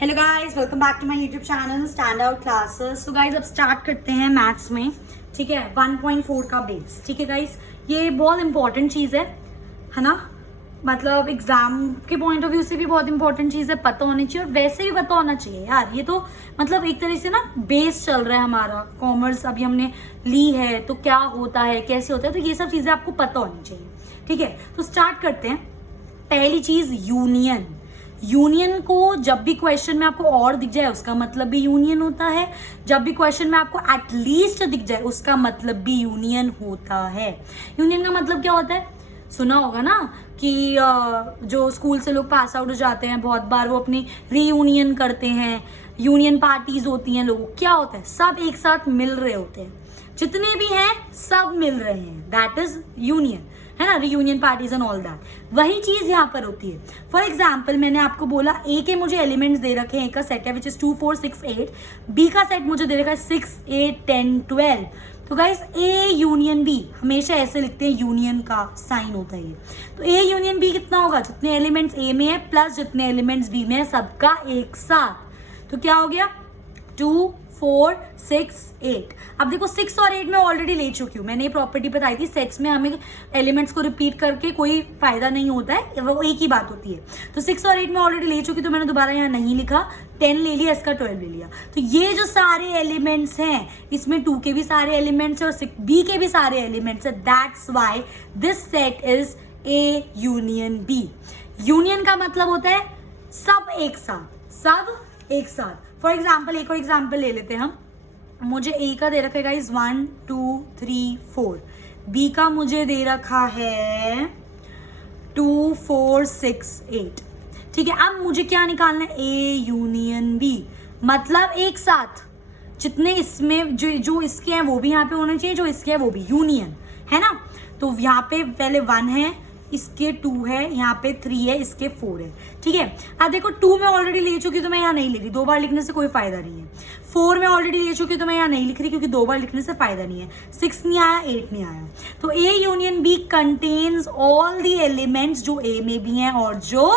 Hello guys, welcome back to my YouTube channel stand out classes. So guys अब start करते हैं maths में। ठीक है, 1.4 का बेस। ठीक है गाइस, ये बहुत इंपॉर्टेंट चीज़ है ना। मतलब एग्जाम के पॉइंट ऑफ व्यू से भी बहुत इंपॉर्टेंट चीज़ है, पता होनी चाहिए और वैसे भी पता होना चाहिए यार। ये तो मतलब एक तरह से ना बेस चल रहा है हमारा। कॉमर्स अभी हमने ली है तो क्या होता है, कैसे होता है, तो ये सब चीज़ें आपको पता होनी चाहिए। ठीक है, तो स्टार्ट करते हैं। पहली चीज़ यूनियन। यूनियन को जब भी क्वेश्चन में आपको और दिख जाए उसका मतलब भी यूनियन होता है। जब भी क्वेश्चन में आपको एटलीस्ट दिख जाए उसका मतलब भी यूनियन होता है। यूनियन का मतलब क्या होता है, सुना होगा ना कि जो स्कूल से लोग पास आउट हो जाते हैं बहुत बार वो अपनी रीयूनियन करते हैं। यूनियन पार्टीज होती हैं लोगों, क्या होता है, सब एक साथ मिल रहे होते हैं, जितने भी हैं सब मिल रहे हैं, दैट इज यूनियन, है ना। Reunion parties and all that, वही चीज यहाँ पर होती है। फॉर एग्जाम्पल मैंने आपको बोला ए के मुझे एलिमेंट्स दे रखे हैं, ए का सेट है विच इज 2 4 6 8, बी का सेट मुझे दे रखा है 6 8 10 12। तो गाइस ए यूनियन बी हमेशा ऐसे लिखते हैं, यूनियन का साइन होता है ये। तो ए यूनियन बी कितना होगा, जितने एलिमेंट्स ए में है प्लस जितने एलिमेंट्स बी में है सबका एक साथ। तो क्या हो गया, 2 4 6 8। अब देखो 6 और 8 में ऑलरेडी ले चुकी हूँ, मैंने ये प्रॉपर्टी बताई थी। सेट्स में हमें एलिमेंट्स को रिपीट करके कोई फायदा नहीं होता है, वो एक ही बात होती है। तो 6 और 8 में ऑलरेडी ले चुकी, तो मैंने दोबारा यहाँ नहीं लिखा, 10 ले लिया, इसका 12 ले लिया। तो ये जो सारे एलिमेंट्स हैं इसमें 2 के भी सारे एलिमेंट्स और बी के भी सारे एलिमेंट्स है, that's why this set is A union B. Union का मतलब होता है सब एक साथ, सब एक साथ। फॉर एग्जाम्पल एक और एग्जाम्पल ले लेते हैं हम। मुझे ए का दे रखा है गाइस 1 2 3 4, बी का मुझे दे रखा है 2 4 6 8। ठीक है, अब मुझे क्या निकालना है, ए यूनियन बी, मतलब एक साथ जितने इसमें जो इसके हैं वो भी यहाँ पे होने चाहिए, जो इसके हैं वो भी, यूनियन, है ना। तो यहाँ पे पहले 1 है, इसके 2 है, यहाँ पे 3 है, इसके 4 है। ठीक है, अब देखो 2 में ऑलरेडी ले चुकी तो मैं यहाँ नहीं लिख रही, 2 बार लिखने से कोई फायदा नहीं है। 4 में ऑलरेडी ले चुकी तो मैं यहाँ नहीं लिख रही क्योंकि 2 बार लिखने से फायदा नहीं है। 6 नहीं आया, 8 नहीं आया। तो A union B contains all the elements जो ए में भी हैं और जो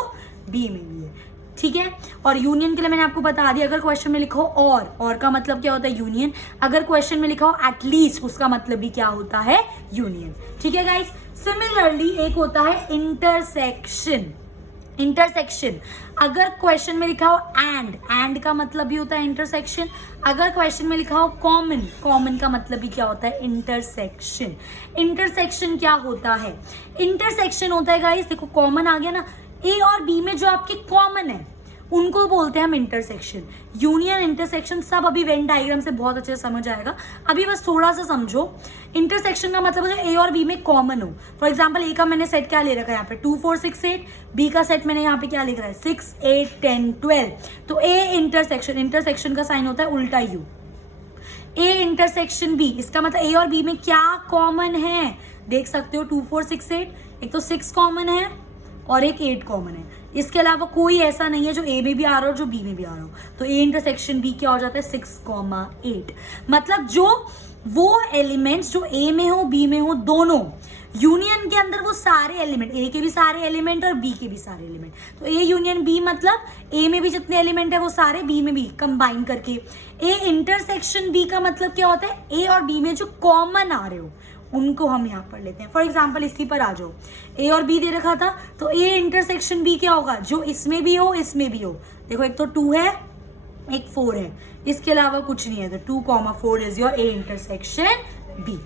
बी में भी है। ठीक है, और यूनियन के लिए मैंने आपको बता दिया, अगर क्वेश्चन में लिखो और का मतलब क्या होता है, यूनियन। अगर क्वेश्चन में लिखा हो एटलीस्ट, उसका मतलब भी क्या होता है, यूनियन। ठीक है गाइस, सिमिलरली एक होता है इंटरसेक्शन। इंटरसेक्शन अगर क्वेश्चन में लिखा हो एंड का मतलब भी होता है इंटरसेक्शन। अगर क्वेश्चन में लिखा हो कॉमन का मतलब भी क्या होता है, इंटरसेक्शन। इंटरसेक्शन क्या होता है, इंटरसेक्शन होता है गाइस, देखो कॉमन आ गया ना, ए और बी में जो आपके कॉमन है उनको बोलते हैं हम इंटरसेक्शन। यूनियन इंटरसेक्शन सब अभी वेन डायग्राम से बहुत अच्छे से समझ आएगा, अभी बस थोड़ा सा समझो। इंटरसेक्शन का मतलब है ए और बी में कॉमन हो। फॉर एग्जांपल ए का मैंने सेट क्या ले रखा है यहाँ पे 2 4 6 8, बी का सेट मैंने यहाँ पे क्या लिख रहा है 6 8 10 12। तो ए इंटरसेक्शन, इंटरसेक्शन का साइन होता है उल्टा यू। ए इंटरसेक्शन बी, इसका मतलब ए और बी में क्या कॉमन है, देख सकते हो 2 4 6 8, एक तो 6 कॉमन है और एक 8 कॉमन है। इसके अलावा कोई ऐसा नहीं है जो ए में भी आ रहा हो जो बी में भी आ रहा हो। तो ए इंटरसेक्शन बी क्या हो जाता है 6 8। मतलब जो वो एलिमेंट्स जो ए में हो बी में हो, दोनों यूनियन के अंदर वो सारे एलिमेंट, ए के भी सारे एलिमेंट और बी के भी सारे एलिमेंट। तो ए यूनियन बी मतलब ए में भी जितने एलिमेंट है वो सारे बी में भी कंबाइन करके। ए इंटरसेक्शन बी का मतलब क्या होता है, ए और बी में जो कॉमन आ रहे हो उनको हम यहाँ पर लेते हैं। फॉर एग्जाम्पल इसी पर आ जाओ, ए और बी दे रखा था, तो ए इंटरसेक्शन बी क्या होगा, जो इसमें भी हो इसमें भी हो। देखो एक तो 2 है, एक 4 है, इसके अलावा कुछ नहीं है, तो 2 4 is your A intersection B.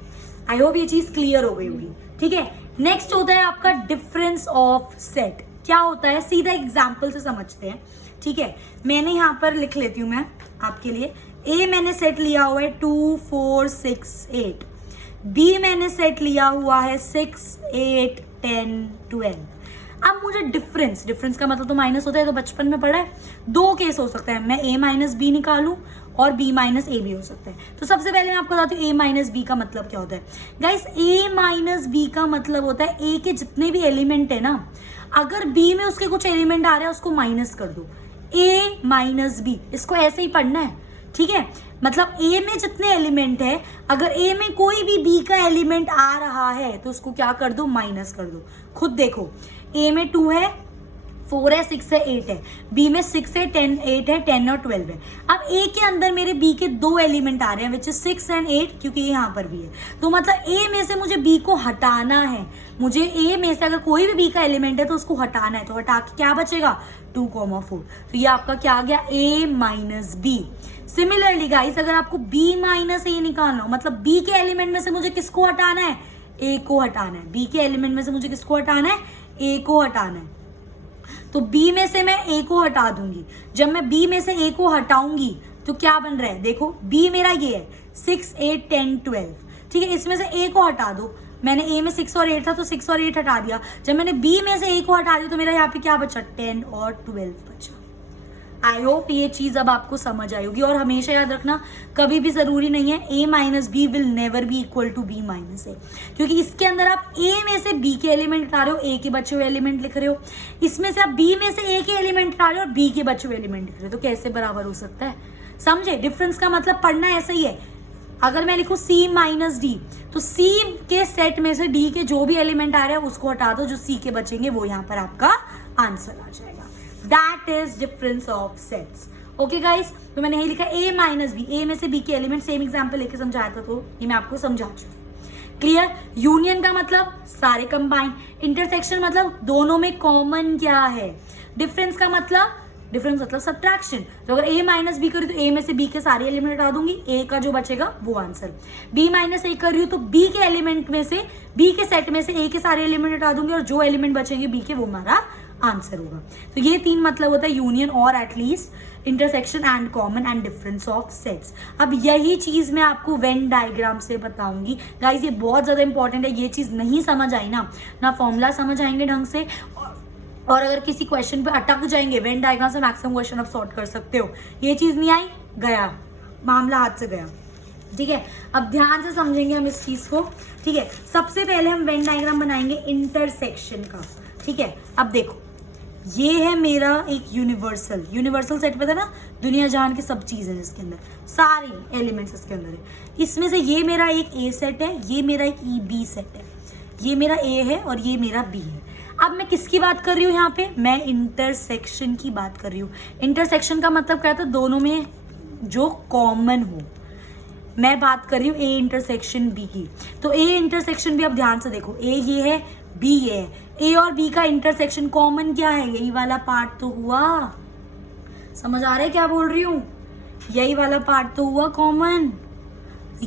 I hope ये चीज क्लियर हो गई होगी। ठीक है, नेक्स्ट होता है आपका डिफरेंस ऑफ सेट। क्या होता है, सीधा एग्जाम्पल से समझते हैं। ठीक है, मैंने यहाँ पर लिख लेती हूँ मैं आपके लिए। ए मैंने सेट लिया हुआ है 2 4 6 8, बी मैंने सेट लिया हुआ है 6 8 10 12। अब मुझे डिफरेंस का मतलब तो माइनस होता है, तो बचपन में पढ़ा है। 2 केस हो सकता है, मैं a माइनस बी निकालूं और b माइनस ए भी हो सकता है। तो सबसे पहले मैं आपको बताती हूँ a माइनस बी का मतलब क्या होता है। गाइस a माइनस बी का मतलब होता है a के जितने भी एलिमेंट है ना, अगर b में उसके कुछ एलिमेंट आ रहे हैं उसको माइनस कर दो, a माइनस बी, इसको ऐसे ही पढ़ना है। ठीक है, मतलब ए में जितने एलिमेंट है, अगर ए में कोई भी बी का एलिमेंट आ रहा है तो उसको क्या कर दो, माइनस कर दो। खुद देखो, ए में 2 है, 4 है, 6 है, 8 है, बी में 6 है, 10, 8 है, 10 और 12 है। अब ए के अंदर मेरे बी के 2 एलिमेंट आ रहे हैं विच इज 6 एंड 8, क्योंकि ये यहाँ पर भी है। तो मतलब ए में से मुझे बी को हटाना है, मुझे ए में से अगर कोई भी बी का एलिमेंट है तो उसको हटाना है, तो हटा के क्या बचेगा 2,4। तो ये आपका क्या आ गया a minus B. Similarly guys अगर आपको b माइनस ए निकालना हो, मतलब b के एलिमेंट में से मुझे किसको हटाना है, a को हटाना है। b के एलिमेंट में से मुझे किसको हटाना है, a को हटाना है। तो b में से मैं a को हटा दूंगी। जब मैं b में से a को हटाऊंगी तो क्या बन रहा है, देखो b मेरा ये है 6, 8, 10, 12, ठीक है। इसमें से a को हटा दो, मैंने a में 6 और 8 था तो 6 और 8 हटा दिया। जब मैंने b में से a को हटा दिया तो मेरा यहाँ पे क्या बचा, 10 और 12 बचा। आई होप ये चीज अब आपको समझ आई होगी। और हमेशा याद रखना, कभी भी जरूरी नहीं है a minus B will never be equal to b minus A, क्योंकि इसके अंदर आप a में से b के एलिमेंट हटा रहे हो, a के बचे हुए एलिमेंट लिख रहे हो, इसमें से आप b में से a के एलिमेंट हटा रहे हो और b के बचे हुए एलिमेंट लिख रहे हो, तो कैसे बराबर हो सकता है। समझे, डिफरेंस का मतलब पढ़ना ऐसा ही है। अगर मैं लिखूं c माइनस डी, तो c के सेट में से d के जो भी एलिमेंट आ रहे हैं उसको हटा दो, जो c के बचेंगे वो यहाँ पर आपका आंसर आ जाएगा। That is difference of sets. Okay guys, तो मैंने यही लिखा a माइनस बी, a में से b के एलिमेंट, सेम एग्जाम्पल लेके समझाया था तो ये मैं आपको समझा चुकी। क्लियर। यूनियन का मतलब सारे कंबाइन, इंटरसेक्शन मतलब दोनों में कॉमन क्या है, डिफरेंस का मतलब सब्ट्रैक्शन। तो अगर a माइनस बी करी तो a में से b के सारे एलिमेंट हटा दूंगी, a का जो बचेगा वो आंसर। b माइनस a कर रही हूँ तो b के एलिमेंट में से, b के सेट में से a के सारे एलिमेंट हटा दूंगी और जो एलिमेंट बचेंगे b के वो हमारा आंसर होगा। तो ये 3 मतलब होता है यूनियन और at least, intersection and common and difference of sets. अब यही चीज मैं आपको वेन डायग्राम से बताऊंगी गाइस, ये बहुत ज्यादा इंपॉर्टेंट है। ये चीज नहीं समझ आई ना फॉर्मूला समझ आएंगे ढंग से, और अगर किसी क्वेश्चन पे अटक जाएंगे वेन डायग्राम से मैक्सिमम क्वेश्चन आप सॉर्ट कर सकते हो। ये चीज नहीं आई, गया मामला, हाथ से गया। ठीक है, अब ध्यान से समझेंगे हम इस चीज को। ठीक है, सबसे पहले हम वेन डायग्राम बनाएंगे इंटरसेक्शन का। ठीक है, अब देखो ये है मेरा एक यूनिवर्सल सेट, पता है ना, दुनिया जहान की सब चीजें जिसके अंदर सारे एलिमेंट्स इसके अंदर है। इसमें से ये मेरा एक ए सेट है, ये मेरा एक बी सेट है, ये मेरा ए है और ये मेरा बी है। अब मैं किसकी बात कर रही हूँ यहाँ पे, मैं इंटरसेक्शन की बात कर रही हूँ। इंटरसेक्शन का मतलब क्या था, दोनों में जो कॉमन हो। मैं बात कर रही हूँ ए इंटरसेक्शन बी की। तो ए इंटरसेक्शन बी, अब ध्यान से देखो, ए ये है, बी ये है। ए और बी का इंटरसेक्शन कॉमन क्या है, यही वाला पार्ट तो हुआ। समझ आ रहा है क्या बोल रही हूँ, यही वाला पार्ट तो हुआ कॉमन।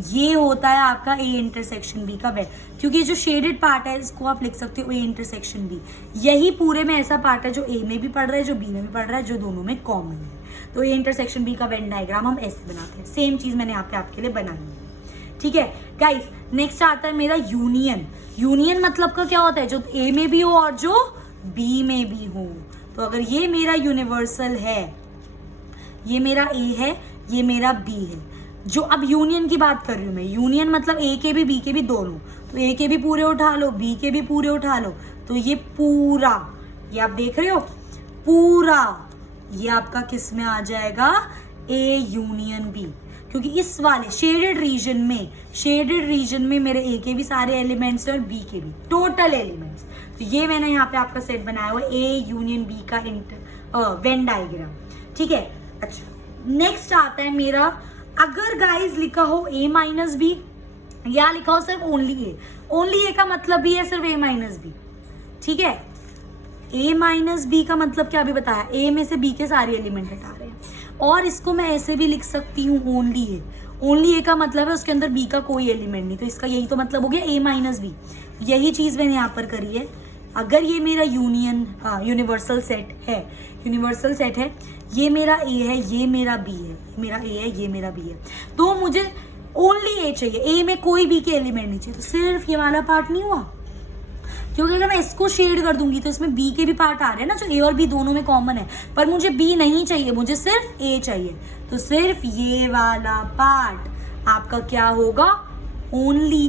ये होता है आपका ए इंटरसेक्शन बी का वेट, क्योंकि जो शेडेड पार्ट है इसको आप लिख सकते हो ए इंटरसेक्शन बी। यही पूरे में ऐसा पार्ट है जो ए में भी पढ़ रहा है, जो बी में भी पढ़ रहा है, जो दोनों में कॉमन है। तो ए इंटरसेक्शन बी का वेन डायग्राम हम ऐसे बनाते हैं। सेम चीज मैंने यहाँ पे आपके लिए बनाई है। ठीक है गाइस, नेक्स्ट आता है मेरा यूनियन। यूनियन मतलब का क्या होता है, जो ए में भी हो और जो बी में भी हो। तो अगर ये मेरा यूनिवर्सल है, ये मेरा ए है, ये मेरा बी है, जो अब यूनियन की बात कर रही हूं मैं। यूनियन मतलब ए के भी बी के भी दोनों, तो ए के भी पूरे उठा लो, बी के भी पूरे उठा लो, तो ये पूरा, ये आप देख रहे हो पूरा, ये आपका किस में आ जाएगा, ए यूनियन बी। क्योंकि इस वाले शेडेड रीजन में मेरे ए के भी सारे एलिमेंट्स हैं और बी के भी टोटल एलिमेंट्स। तो ये मैंने यहाँ पे आपका सेट बनाया हुआ ए यूनियन बी का वेन डायग्राम। ठीक है, अच्छा नेक्स्ट आता है मेरा, अगर गाइस लिखा हो ए माइनस बी या लिखा हो सिर्फ ओनली ए का मतलब भी है सिर्फ ए माइनस बी। ठीक है, ए माइनस बी का मतलब क्या अभी बताया, ए में से बी के सारे एलिमेंट हटा रहे हैं। और इसको मैं ऐसे भी लिख सकती हूँ ओनली ए का मतलब है उसके अंदर बी का कोई एलिमेंट नहीं, तो इसका यही तो मतलब हो गया ए माइनस बी। यही चीज मैंने यहाँ पर करी है। अगर ये मेरा यूनिवर्सल सेट है, ये मेरा ए है, ये मेरा बी है, मेरा ए है, ये मेरा बी है, तो मुझे ओनली ए चाहिए, ए में कोई बी के एलिमेंट नहीं चाहिए। तो सिर्फ ये वाला पार्ट नहीं हुआ, क्योंकि अगर मैं इसको शेड कर दूंगी तो इसमें बी के भी पार्ट आ रहे हैं ना, जो ए और बी दोनों में कॉमन है, पर मुझे बी नहीं चाहिए, मुझे सिर्फ ए चाहिए। तो सिर्फ ये वाला पार्ट आपका क्या होगा, ओनली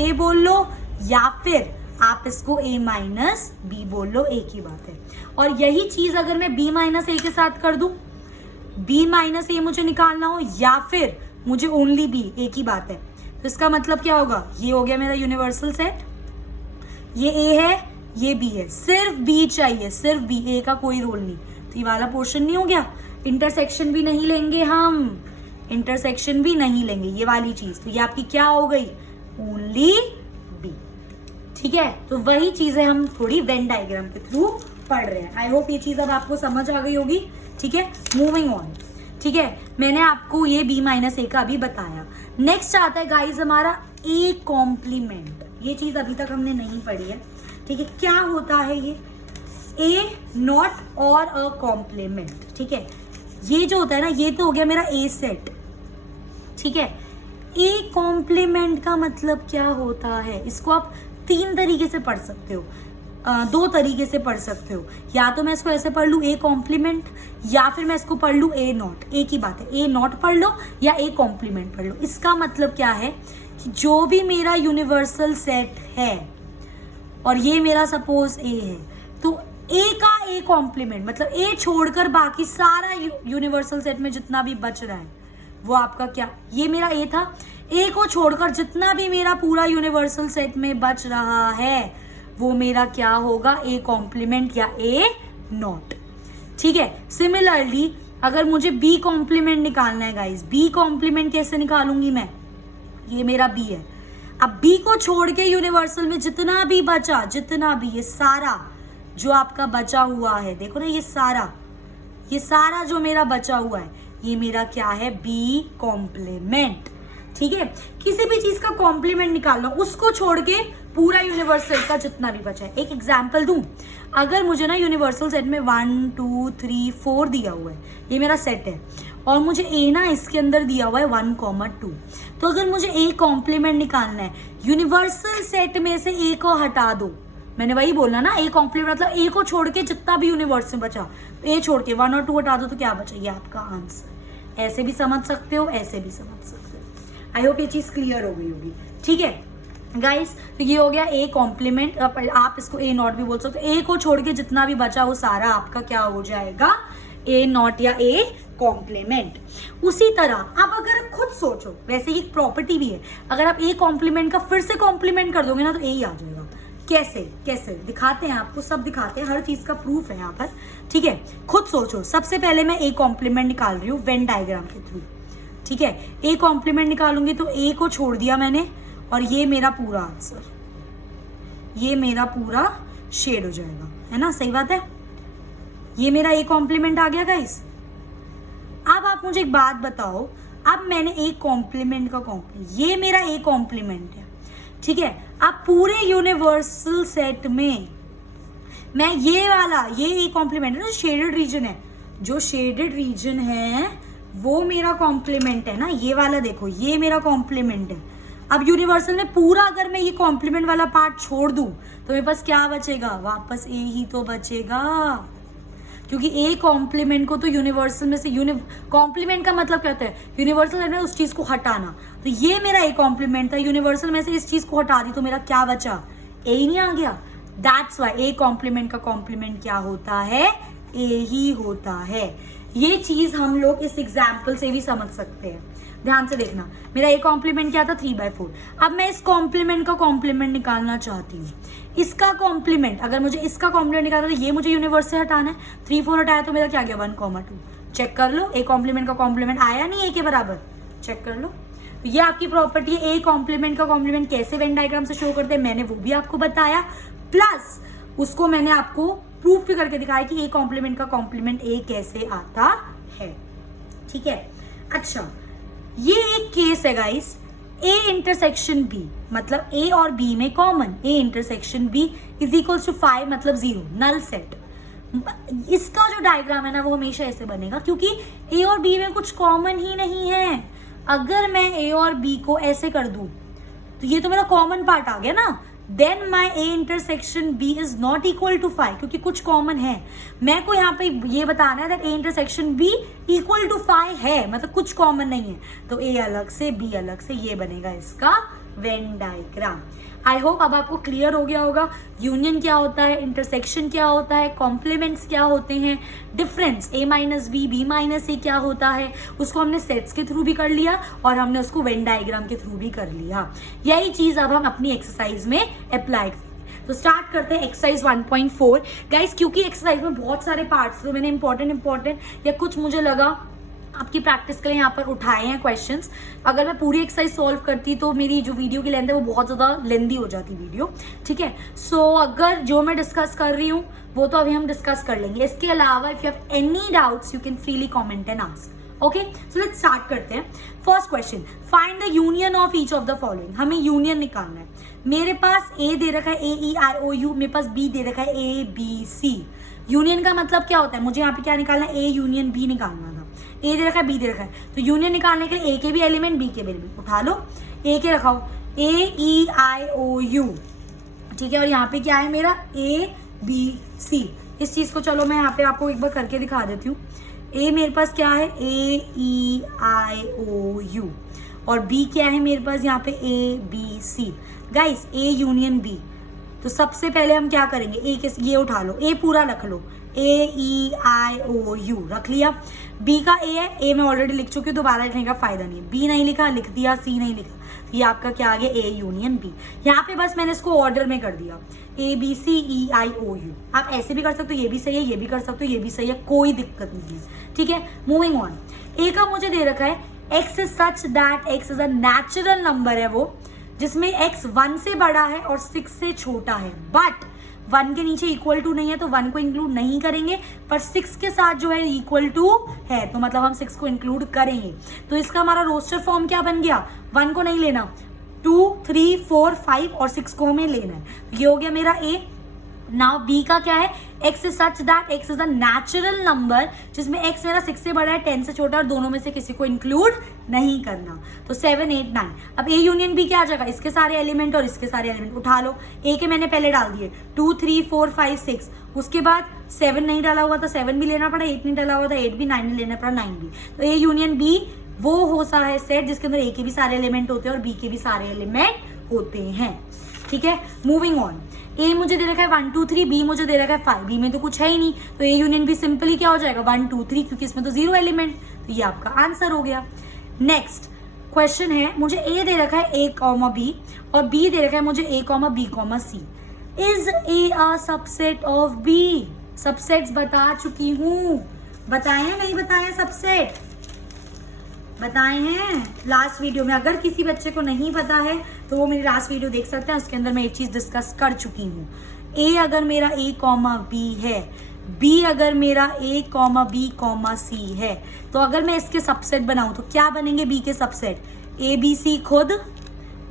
ए बोल लो, या फिर आप इसको ए माइनस बी बोल लो, एक ही बात है। और यही चीज अगर मैं बी माइनस ए के साथ कर दूं, बी माइनस ए मुझे निकालना हो या फिर मुझे ओनली बी, एक ही बात है। तो इसका मतलब क्या होगा, ये हो गया मेरा यूनिवर्सल सेट, ये ए है, ये बी है, सिर्फ बी चाहिए, सिर्फ बी, ए का कोई रोल नहीं। तो ये वाला पोर्शन नहीं हो गया, इंटरसेक्शन भी नहीं लेंगे हम, इंटरसेक्शन भी नहीं लेंगे, ये वाली चीज। तो ये आपकी क्या हो गई, ओनली बी। ठीक है, तो वही चीजें हम थोड़ी वेन डायग्राम के थ्रू पढ़ रहे हैं। आई होप ये चीज अब आपको समझ आ गई होगी। ठीक है, मूविंग ऑन। ठीक है, मैंने आपको ये b माइनस ए का अभी बताया। नेक्स्ट आता है गाइज हमारा ए कॉम्प्लीमेंट। ये चीज अभी तक हमने नहीं पढ़ी है। ठीक है, क्या होता है ये ए नॉट और अ कॉम्प्लीमेंट। ठीक है, ये जो होता है ना, ये तो हो गया मेरा ए सेट। ठीक है, ए कॉम्प्लीमेंट का मतलब क्या होता है, इसको आप 3 तरीके से पढ़ सकते हो, 2 तरीके से पढ़ सकते हो। या तो मैं इसको ऐसे पढ़ लूँ ए कॉम्प्लीमेंट, या फिर मैं इसको पढ़ लूँ ए नॉट। एक ही बात है, ए नॉट पढ़ लो या ए कॉम्प्लीमेंट पढ़ लो। इसका मतलब क्या है कि जो भी मेरा यूनिवर्सल सेट है और ये मेरा सपोज ए है, तो ए का ए कॉम्प्लीमेंट मतलब ए छोड़कर बाकी सारा यूनिवर्सल सेट में जितना भी बच रहा है वो आपका क्या, ये मेरा ए था, ए को छोड़कर जितना भी मेरा पूरा यूनिवर्सल सेट में बच रहा है वो मेरा क्या होगा, ए कॉम्प्लीमेंट या ए नॉट। ठीक है, सिमिलरली अगर मुझे बी कॉम्प्लीमेंट निकालना है गाइस, बी कॉम्प्लीमेंट कैसे निकालूंगी मैं, ये मेरा बी है। अब बी को छोड़ के यूनिवर्सल में जितना भी बचा, जितना भी, ये सारा जो आपका बचा हुआ है, देखो ना ये सारा जो मेरा बचा हुआ है, ये मेरा क्या है, बी कॉम्प्लीमेंट। ठीक है, किसी भी चीज का कॉम्प्लीमेंट निकालना, उसको छोड़ के पूरा यूनिवर्सल का जितना भी बचा है। एक एग्जांपल दूं, अगर मुझे ना यूनिवर्सल सेट में 1 2 3 4 दिया हुआ है, ये मेरा सेट है, और मुझे ए ना इसके अंदर दिया हुआ है 1, 2, तो अगर मुझे ए कॉम्प्लीमेंट निकालना है, यूनिवर्सल सेट में से ए को हटा दो। मैंने वही बोला ना, ए कॉम्प्लीमेंट मतलब ए को छोड़ के जितना भी यूनिवर्स में बचा, तो ए छोड़ के 1 और 2 हटा दो तो क्या बचा, ये आपका आंसर। ऐसे भी समझ सकते हो, ऐसे भी समझ सकते हो। आई होप ये चीज क्लियर हो गई होगी। ठीक है गाइस, तो ये हो गया ए कॉम्प्लीमेंट, आप इसको ए नॉट भी बोल सकते हो। ए को छोड़ के जितना भी बचा वो सारा आपका क्या हो जाएगा, ए नॉट या ए कॉम्प्लीमेंट। उसी तरह अब अगर खुद सोचो, वैसे ही एक प्रॉपर्टी भी है, अगर आप ए कॉम्प्लीमेंट का फिर से कॉम्प्लीमेंट कर दोगे ना तो ए ही आ जाएगा। कैसे कैसे दिखाते हैं आपको, सब दिखाते हैं, हर चीज का प्रूफ है यहाँ पर। ठीक है, खुद सोचो। सबसे पहले मैं ए कॉम्प्लीमेंट निकाल रही हूँ वेन डायग्राम के थ्रू। ठीक है, ए कॉम्प्लीमेंट निकालूंगी तो ए को छोड़ दिया मैंने, और ये मेरा पूरा आंसर, ये मेरा पूरा शेड हो जाएगा, है ना, सही बात है। ये मेरा ए कॉम्प्लीमेंट आ गया गाइस। अब आप मुझे एक बात बताओ, अब मैंने ए कॉम्प्लीमेंट का कॉम्प्लीमेंट, ये मेरा ए कॉम्प्लीमेंट है। ठीक है, अब पूरे यूनिवर्सल सेट में मैं ये वाला, ये ए कॉम्प्लीमेंट है ना, शेडेड रीजन है, जो शेडेड रीजन है वो मेरा कॉम्प्लीमेंट है ना, ये वाला देखो, ये मेरा कॉम्प्लीमेंट है। अब यूनिवर्सल में पूरा अगर मैं ये कॉम्प्लीमेंट वाला पार्ट छोड़ दूं तो मेरे पास क्या बचेगा, वापस ए ही तो बचेगा, क्योंकि ए कॉम्प्लीमेंट को तो यूनिवर्सल में से, कॉम्प्लीमेंट का मतलब क्या होता है, यूनिवर्सल में उस चीज को हटाना। तो ये मेरा ए कॉम्प्लीमेंट था, यूनिवर्सल में से इस चीज को हटा दी तो मेरा क्या बचा, ए ही नहीं आ गया। दैट्स वाई ए कॉम्प्लीमेंट का कॉम्प्लीमेंट क्या होता है, ए ही होता है। ये चीज हम लोग इस एग्जाम्पल से भी समझ सकते हैं। ध्यान से देखना, मेरा ए कॉम्प्लीमेंट क्या था, 3/4। अब मैं इस कॉम्प्लीमेंट का कॉम्प्लीमेंट निकालना चाहती हूँ। इसका कॉम्प्लीमेंट, अगर मुझे इसका कॉम्प्लीमेंट निकालना तो ये मुझे यूनिवर्स से हटाना है। 3 4 हटाया तो मेरा क्या गया, 1, 2। चेक कर लो, ए कॉम्प्लीमेंट का कॉम्प्लीमेंट आया नहीं ए के बराबर, चेक कर लो। तो ये आपकी प्रॉपर्टी है। ए कॉम्प्लीमेंट का कॉम्प्लीमेंट कैसे वेन डायग्राम से शो करते हैं मैंने वो भी आपको बताया, प्लस उसको मैंने आपको प्रूफ भी करके दिखाया कि ए कॉम्प्लीमेंट का कॉम्प्लीमेंट ए कैसे आता है। ठीक है, अच्छा ये एक केस है गाइस, ए इंटरसेक्शन बी, मतलब ए और बी में common, A intersection B is equals to 5 मतलब 0, नल सेट। इसका जो डायग्राम है ना वो हमेशा ऐसे बनेगा, क्योंकि ए और बी में कुछ कॉमन ही नहीं है। अगर मैं ए और बी को ऐसे कर दूं तो ये तो मेरा कॉमन पार्ट आ गया ना, then my A intersection B is not equal to 5, क्योंकि कुछ कॉमन है। मैं को यहाँ पे ये बताना है that A intersection B equal to 5 है, मतलब कुछ कॉमन नहीं है। तो ए अलग से बी अलग से, ये बनेगा इसका वेन डायग्राम। आई होप अब आपको क्लियर हो गया होगा यूनियन क्या होता है, इंटरसेक्शन क्या होता है, कॉम्प्लीमेंट्स क्या होते हैं, डिफरेंस ए माइनस बी, बी माइनस ए क्या होता है, उसको हमने सेट्स के थ्रू भी कर लिया और हमने उसको वेन डायग्राम के थ्रू भी कर लिया। यही चीज अब हम अपनी एक्सरसाइज में अप्लाई करें। तो स्टार्ट करते हैं एक्सरसाइज 1.4 गाइस। क्योंकि एक्सरसाइज में बहुत सारे पार्ट्स थे, मैंने इंपॉर्टेंट या कुछ मुझे लगा आपकी प्रैक्टिस के लिए यहाँ पर उठाए हैं क्वेश्चंस। अगर मैं पूरी एक्सरसाइज सॉल्व करती तो मेरी जो वीडियो की लेंथ है वो बहुत ज़्यादा लेंदी हो जाती वीडियो, ठीक है। सो अगर जो मैं डिस्कस कर रही हूँ वो तो अभी हम डिस्कस कर लेंगे। इसके अलावा if you have any doubts you can freely comment and ask. Okay, so let's start करते हैं। First question, find the union of each of the following. हमें यूनियन निकालना है। मेरे पास ए दे रखा है AEIOU, मेरे पास बी दे रखा है ABC। यूनियन का मतलब क्या होता है, मुझे यहाँ पे क्या निकालना है, A यूनियन B निकालना था। ए दे रखा है, बी दे रखा है, तो यूनियन निकालने के लिए ए के भी एलिमेंट बी के भी एलिमेंट उठा लो। ए के रखाओ AEIOU, ठीक है, और यहाँ पे क्या है मेरा ABC। इस चीज को चलो मैं यहाँ पे आपको एक बार करके दिखा देती हूँ। ए मेरे पास क्या है AEIOU और बी क्या है मेरे पास यहाँ पे ABC। Guys A union B, तो सबसे पहले हम क्या करेंगे, ए के ये उठा लो, ए पूरा रख लो, AEIOU रख लिया। बी का ए है, ए मैं ऑलरेडी लिख चुकी हूँ, दोबारा लिखने का फायदा नहीं है। बी नहीं लिखा, लिख दिया, सी नहीं लिखा, ये आपका क्या आ गया, ए यूनियन बी। यहाँ पे बस मैंने इसको ऑर्डर में कर दिया, ABCEIOU। आप ऐसे भी कर सकते हो, ये भी सही है, ये भी कर सकते हो, ये भी सही है, कोई दिक्कत नहीं है, ठीक है। मूविंग ऑन, ए का मुझे दे रखा है x is such that x is a natural number है वो, जिसमें x 1 से बड़ा है और 6 से छोटा है, बट 1 के नीचे इक्वल टू नहीं है तो 1 को इंक्लूड नहीं करेंगे, पर 6 के साथ जो है इक्वल टू है तो मतलब हम 6 को इंक्लूड करेंगे। तो इसका हमारा रोस्टर फॉर्म क्या बन गया, 1 को नहीं लेना, 2, 3, 4, 5 और 6 को हमें लेना है। ये हो गया मेरा ए। नाउ बी का क्या है, x is such that x is a natural number, जिसमें x मेरा 6 से बड़ा है, 10 से छोटा, और दोनों में से किसी को इंक्लूड नहीं करना। तो 7, 8, 9। अब a यूनियन b क्या आ जाएगा, इसके सारे एलिमेंट और इसके सारे एलिमेंट उठा लो। a के मैंने पहले डाल दिए 2, 3, 4, 5, 6, उसके बाद 7 नहीं डाला हुआ था, 7 भी लेना पड़ा, 8 नहीं डाला हुआ था, 8 भी, 9 नहीं लेना पड़ा, 9 भी। तो a यूनियन b वो हो सा है सेट जिसके अंदर a के भी सारे एलिमेंट होते हैं और b के भी सारे एलिमेंट होते हैं, ठीक है। मूविंग ऑन, ए मुझे दे रखा है 1, 2, 3, बी मुझे दे रखा है 5, बी में तो कुछ है ही नहीं, तो ए यूनियन बी सिंपली क्या हो जाएगा 1, 2, 3, क्योंकि इसमें तो 0 एलिमेंट, तो ये आपका आंसर हो गया। नेक्स्ट क्वेश्चन है, मुझे ए दे रखा है A, B और बी दे रखा है मुझे A, B, C। Is A a subset of B? Subsets बता चुकी हूँ, बताए हैं नहीं बताए सबसेट, बताए हैं लास्ट वीडियो में। अगर किसी बच्चे को नहीं पता है तो वो मेरी लास्ट वीडियो देख सकते हैं, उसके अंदर मैं एक चीज डिस्कस कर चुकी हूँ। ए अगर मेरा A, B है, B अगर मेरा A, B, C है, तो अगर मैं इसके सबसेट बनाऊं तो क्या बनेंगे B के सबसेट, ABC खुद,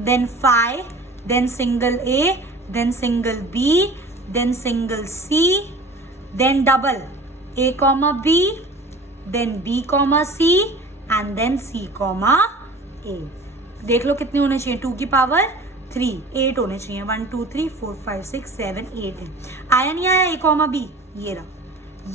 then 5, then single A, then single B, then single C, then double A, B, then B, C and then C, A। देख लो कितने होने चाहिए, 2 की पावर 3, 8 होने चाहिए। 1, 2, 3, 4, 5, 6, 7, 8 है। आया नहीं आया A, B? ये रहा,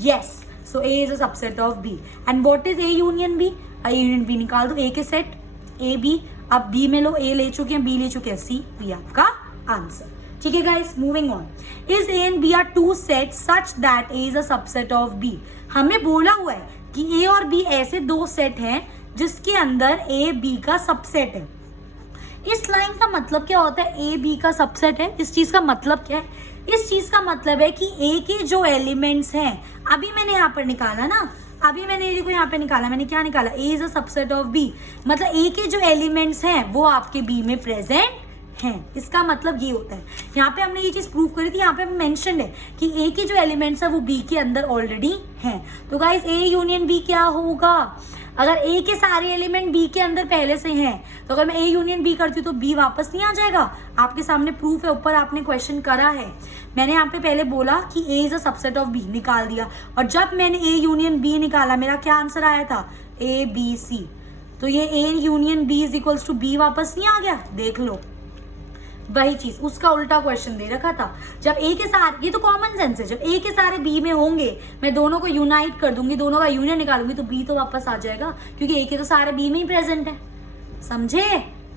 yes. So A is a subset of B and what is A union B? A union B निकाल दो, A के सेट A, B। अब B में लो, A ले चुके हैं, B ले चुके हैं, C, ये आपका आंसर, ठीक है guys. Moving on, is A and B are two set such that A is a subset of B? हमें बोला हुआ है कि A और B ऐसे दो सेट हैं जिसके अंदर A, B का सबसेट है। इस लाइन का मतलब क्या होता है, A, B का सबसेट है, इस चीज का मतलब क्या है, इस चीज का मतलब है कि A के जो एलिमेंट्स हैं, अभी मैंने यहाँ पर निकाला ना, अभी मैंने देखो यहाँ पे निकाला, मैंने क्या निकाला, A is a subset of B, मतलब A के जो एलिमेंट्स हैं वो आपके B में प्रेजेंट हैं। इसका मतलब ये होता है, यहाँ पे हमने ये चीज प्रूव करी थी, यहाँ पे मेंशन है कि A के जो एलिमेंट्स है वो B के अंदर ऑलरेडी हैं। तो गाइस A यूनियन B क्या होगा, अगर A के सारे एलिमेंट B के अंदर पहले से हैं तो अगर मैं A यूनियन B करती हूँ तो B वापस नहीं आ जाएगा। आपके सामने प्रूफ है, ऊपर आपने क्वेश्चन करा है, मैंने यहाँ पे पहले बोला कि A is a subset of B, निकाल दिया, और जब मैंने A यूनियन B निकाला मेरा क्या आंसर आया था, ABC। तो ये A union B is equals to B वापस नहीं आ गया, देख लो वही चीज, उसका उल्टा क्वेश्चन दे रखा था। जब A के सारे, ये तो कॉमन सेंस है, जब A के सारे B में होंगे, मैं दोनों को यूनाइट कर दूंगी, दोनों का यूनियन निकालूंगी, तो B तो वापस आ जाएगा क्योंकि A के तो सारे B में ही प्रेजेंट है, समझे,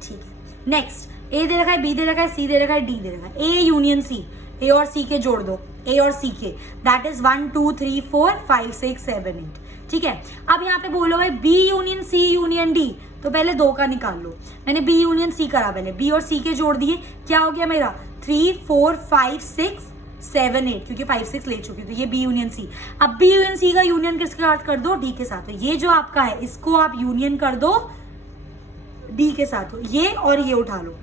ठीक है। नेक्स्ट, A दे रखा है, B दे रखा है, C दे रखा है, D दे रखा है, A यूनियन C, A और C के जोड़ दो, A और C के, दैट इज 1, 2, 3, 4, 5, 6, 7, 8, ठीक है। अब यहाँ पे बोलो भाई B union C union D, तो पहले 2 का निकाल लो, मैंने B यूनियन C करा, पहले B और C के जोड़ दिए, क्या हो गया मेरा 3 4 5 6 7 8, क्योंकि 5 6 ले चुकी हूँ, तो ये बी यूनियन सी। अब बी यूनियन सी का यूनियन किसके साथ कर दो? डी के साथ। तो ये जो आपका है इसको आप यूनियन कर दो डी के साथ, हो ये और ये उठा लो।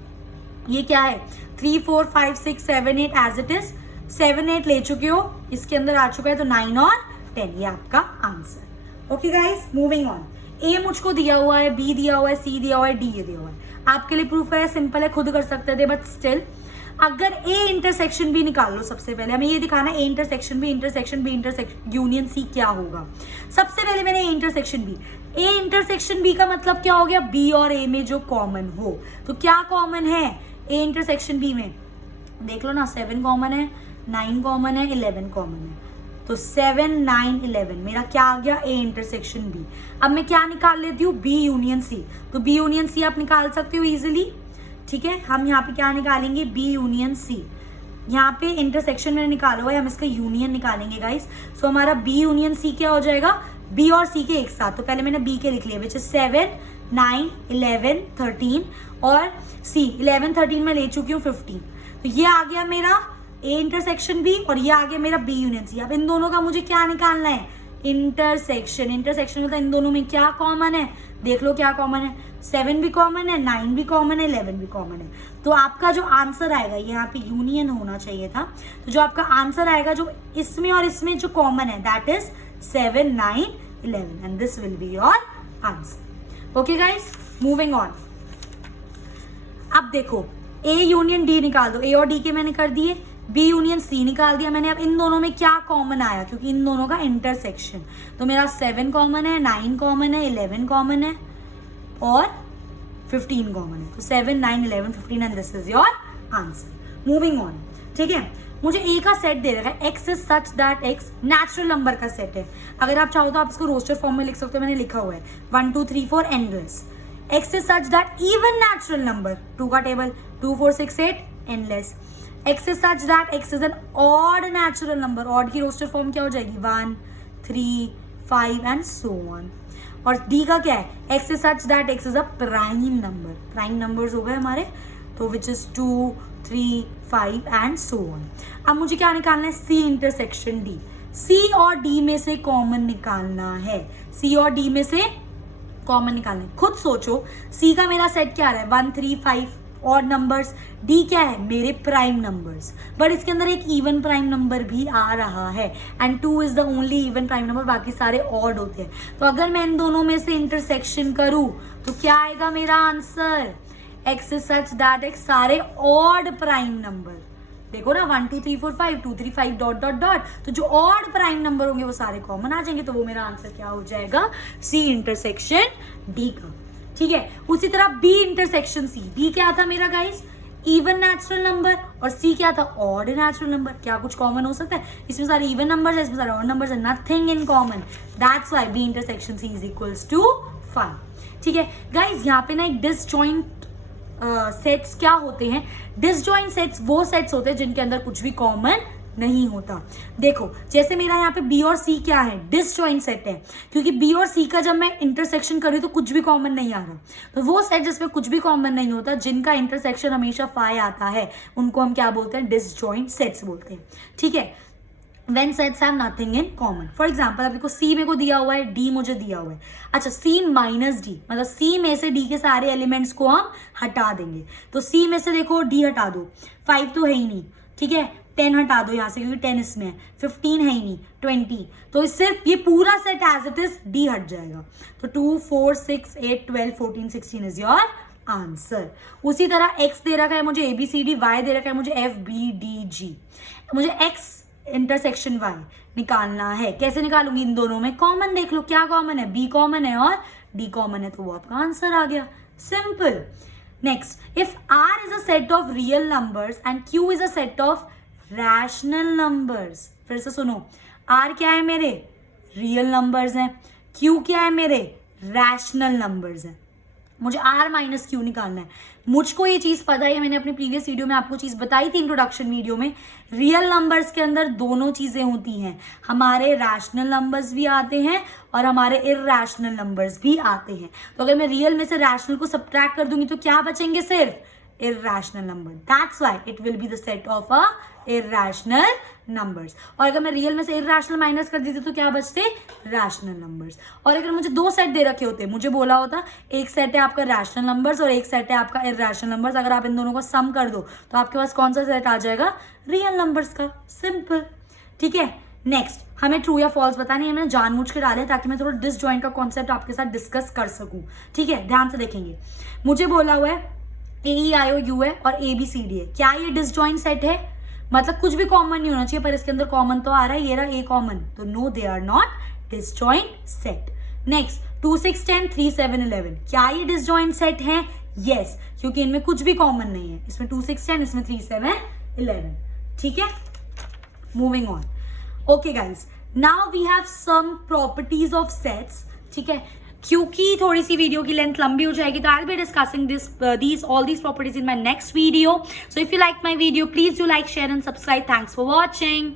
ये क्या है? 3 4 5 6 7 8 एज इट इज। 7 8 ले चुके हो, इसके अंदर आ चुका है, तो 9 और 10 ये आपका answer. Okay guys, moving on. ए मुझको दिया हुआ है, बी दिया हुआ है, सी दिया हुआ है, डी ये दिया हुआ है। आपके लिए प्रूफ है, सिंपल है, खुद कर सकते थे, बट स्टिल अगर ए इंटरसेक्शन भी निकाल लो, सबसे पहले हमें ये दिखाना A intersection B intersection union C क्या होगा। सबसे पहले मैंने ए इंटरसेक्शन बी का मतलब क्या हो गया? बी और ए में जो कॉमन हो। तो क्या कॉमन है ए इंटरसेक्शन बी में? देख लो ना, 7 कॉमन है, 9 कॉमन है, 11 कॉमन है। तो 7 9 11 मेरा क्या आ गया? A intersection B. अब मैं क्या निकाल लेती हूँ? B union C. तो बी यूनियन सी आप निकाल सकते हो इजिली, ठीक है। हम यहाँ पे क्या निकालेंगे? B union C. यहाँ पे इंटरसेक्शन मैंने निकाला हुआ है, हम इसका यूनियन निकालेंगे गाइस। सो हमारा बी यूनियन सी क्या हो जाएगा? बी और सी के एक साथ। तो पहले मैंने बी के लिख लिया, विच इज 7 9 11 13 और सी 11 13 में ले चुकी हूँ 15। तो ये आ गया मेरा ए इंटरसेक्शन बी और ये आ गया मेरा बी यूनियन सी। अब इन दोनों का मुझे क्या निकालना है? इंटरसेक्शन। इंटरसेक्शन मतलब इन दोनों में क्या कॉमन है? देख लो क्या कॉमन है। 7 भी कॉमन है, 9 भी कॉमन है, 11 भी कॉमन है। तो आपका जो आंसर आएगा, यहाँ पे यूनियन होना चाहिए था, तो जो आपका आंसर आएगा जो इसमें और इसमें जो कॉमन है, that is 7 9 11 and this will be your answer. Okay guys, moving on. अब देखो, ए यूनियन डी निकाल दो। ए और डी के मैंने कर दिए, बी यूनियन सी निकाल दिया मैंने। अब इन दोनों में क्या कॉमन आया? क्योंकि इन दोनों का इंटरसेक्शन, तो मेरा 7 कॉमन है, 9 कॉमन है, 11 कॉमन है और 15 कॉमन है। तो 7 9 11 15 and this is your answer. Moving on, ठीक है। मुझे ए का सेट दे रखा है, x is such that x natural number का सेट है। अगर आप चाहो तो आप इसको रोस्टर फॉर्म में लिख सकते हो, मैंने लिखा हुआ है 1 2 3 4 endless. X is such that even natural number, 2 का table 2 4 6 8 endless. X is such that x is an odd natural number. Odd की रोस्टर फॉर्म क्या हो जाएगी? 1 3 5 एंड सो ऑन। और डी का क्या है? X is such that x is a prime number. Prime numbers हो गए हमारे, तो which is 2 3 5 and so on. अब मुझे क्या निकालना है? सी इंटरसेक्शन डी। सी और डी में से कॉमन निकालना है। सी और डी में से कॉमन निकालना है। खुद सोचो, सी का मेरा सेट क्या आ रहा है? 1 3 5 और नंबर्स। डी क्या है? मेरे प्राइम नंबर्स, बट इसके अंदर एक इवन प्राइम नंबर भी आ रहा है and 2 is the only even prime number, बाकी सारे ऑड होते हैं। तो अगर मैं इन दोनों में से इंटरसेक्शन करूं तो क्या आएगा मेरा answer? X is such that x सारे ऑड प्राइम नंबर। देखो ना, 1 2 3 4 5 2 3 5 डॉट डॉट डॉट, तो जो ऑड प्राइम नंबर होंगे वो सारे कॉमन आ जाएंगे। तो वो मेरा आंसर क्या हो जाएगा? सी इंटरसेक्शन डी का, ठीक है। उसी तरह बी इंटरसेक्शन सी। बी क्या था मेरा गाइस? इवन नेचुरल नंबर, और सी क्या था? Odd natural number. क्या कुछ कॉमन हो सकता है? इसमें सारे इवन नंबर्स है, इसमें सारे ऑड नंबर्स है, nothing in common. That's why B intersection C is equals to 5, ठीक है गाइस। यहाँ पे ना एक डिसजॉइंट सेट्स क्या होते हैं? डिसजॉइंट सेट्स वो सेट्स होते हैं जिनके अंदर कुछ भी कॉमन नहीं होता। देखो, जैसे मेरा यहाँ पे बी और सी क्या है? डिसजॉइंट सेट है, क्योंकि बी और सी का जब मैं इंटरसेक्शन कर रही हूँ तो कुछ भी कॉमन नहीं आ रहा। तो वो सेट जिसमें कुछ भी कॉमन नहीं होता, जिनका इंटरसेक्शन हमेशा 5 आता है, उनको हम क्या बोलते हैं? डिसजॉइंट सेट्स बोलते हैं, ठीक है। When sets have nothing in common. For example, अभी को C मेरे को दिया हुआ है, D मुझे दिया हुआ है। अच्छा, C माइनस D, मतलब C में से D के सारे एलिमेंट्स को हम हटा देंगे। तो C में से देखो D हटा दो, 5 तो है ही नहीं, ठीक है। 10 हटा दो यहाँ से, क्योंकि 10 इसमें है। 15 है ही नहीं, 20। तो सिर्फ ये पूरा set as it is D हट जाएगा। तो 2 4 6 8 12 14 16 इज योर आंसर। उसी तरह X दे रखा है मुझे ABCD, Y दे रखा है मुझे FBDG। मुझे X इंटरसेक्शन Y निकालना है। कैसे निकालूंगी? इन दोनों में कॉमन देख लो, क्या कॉमन है? B कॉमन है और D कॉमन है, तो वो आपका आंसर आ गया। Simple. Next, if R is a set of real numbers and Q is a set of rational numbers. फिर से सुनो, R क्या है? मेरे रियल नंबर्स हैं। Q क्या है? मेरे रैशनल नंबर्स हैं। मुझे R माइनस Q निकालना है। मुझको ये चीज़ पता है, मैंने अपने प्रीवियस वीडियो में आपको चीज़ बताई थी, इंट्रोडक्शन वीडियो में। रियल नंबर्स के अंदर दोनों चीज़ें होती हैं, हमारे रैशनल नंबर्स भी आते हैं और हमारे इररैशनल नंबर्स भी आते हैं। तो अगर मैं रियल में से रैशनल को सब्ट्रैक्ट कर दूंगी तो क्या बचेंगे? सिर्फ irrational number. That's why it will be the set of a irrational numbers. और अगर मैं रियल में से irrational माइनस कर देती तो क्या बचते? rational numbers. और अगर मुझे दो सेट दे रखे होते, मुझे बोला होता एक सेट है आपका rational numbers और एक सेट है आपका irrational numbers, अगर आप इन दोनों को सम कर दो तो आपके पास कौन सा सेट आ जाएगा? रियल नंबर्स का. सिंपल. ठीक है. नेक्स्ट, हमें ट्रू या फॉल्स बतानी है. मैंने जानबूझ के डाले ताकि मैं थोड़ा डिसजॉइंट का कॉन्सेप्ट आपके साथ डिस्कस कर सकूं. ठीक है, ध्यान से देखेंगे. मुझे बोला हुआ है AEIOU है और ABCD है. क्या ये डिसजॉइंट सेट है? मतलब कुछ भी कॉमन नहीं होना चाहिए, पर इसके अंदर कॉमन तो आ रहा है. ये रहा A कॉमन, तो no they are not disjoint set. Next, 2 6 10 3 7 11. क्या ये डिसजॉइंट सेट है? यस, क्योंकि इनमें कुछ भी कॉमन नहीं है. इसमें 2 6 10, इसमें 3 7 11. ठीक है, moving on. Okay guys, now we have some properties of sets. ठीक है, क्योंकि थोड़ी सी वीडियो की लेंथ लंबी हो जाएगी तो I will be discussing all these properties in my next video. So if you like my video, please do like, share and subscribe. Thanks for watching.